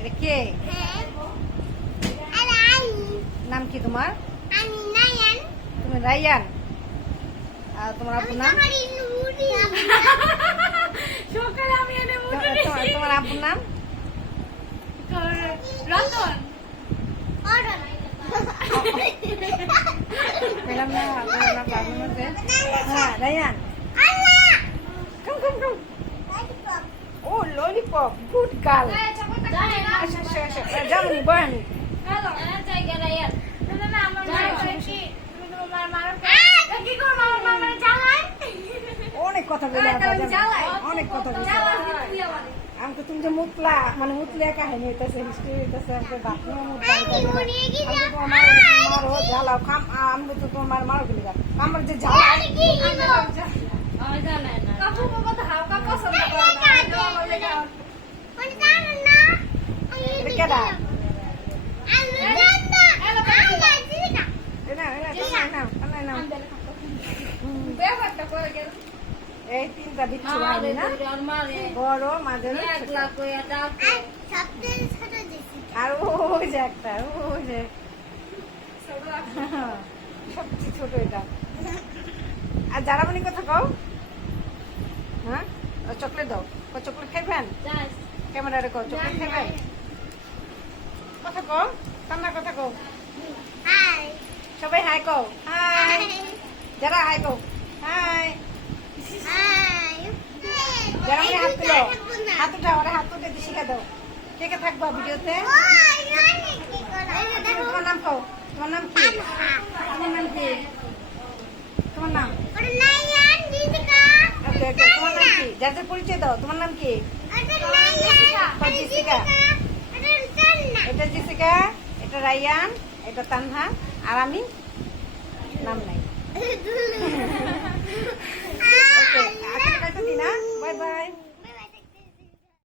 এটা কে? নাম কি তোমার? তুমি রাইয়ান। আর তোমার আপুর নাম? তোমার আপুর নাম? পেলাম না, হ্যাঁ রাইয়ান। ও ললিপপ, গুড গার্ল। যেমন বয়ান অনেক কথা বলে, অনেক কথা বলে। আমাকে তুমি যে মুতলা মানে মুতলে কাহিনী হইতেছে, হিস্ট্রি হইতেছে, বাথরুমে মারো জ্বালাও খাম। আমি তো তোমার মারো গেলি আমার যে জ্বালা কেডা এই তিনটা দিচ্ছি বড় মাঝে আর ওই যে একটা, ওই যে সবচেয়ে ছোট এটা। আর জারামণি কথা কও। হ্যাঁ চকলেট দাও, চকলেট খাইবেন? ক্যামেরা কও চকলেট খাইবেন? কথা কও, কান্নার কথা কও। সবাই হাই কও, হাই। যারা হাই কও, হাই। জারামণি হাত তুলো, হাত উঠাও, ওরা হাত উঠে শিখা দাও। কে কে থাকবা ভিডিওতে? তোমার নাম কও, তোমার নাম কি? তোমার নাম কি? তোমার নাম? তোমার নাম কি? যাদের পরিচয় দাও। তোমার নাম কি? জেসিকা। এটা জেসিকা, এটা রাইয়ান, এটা তানহা, আর আমি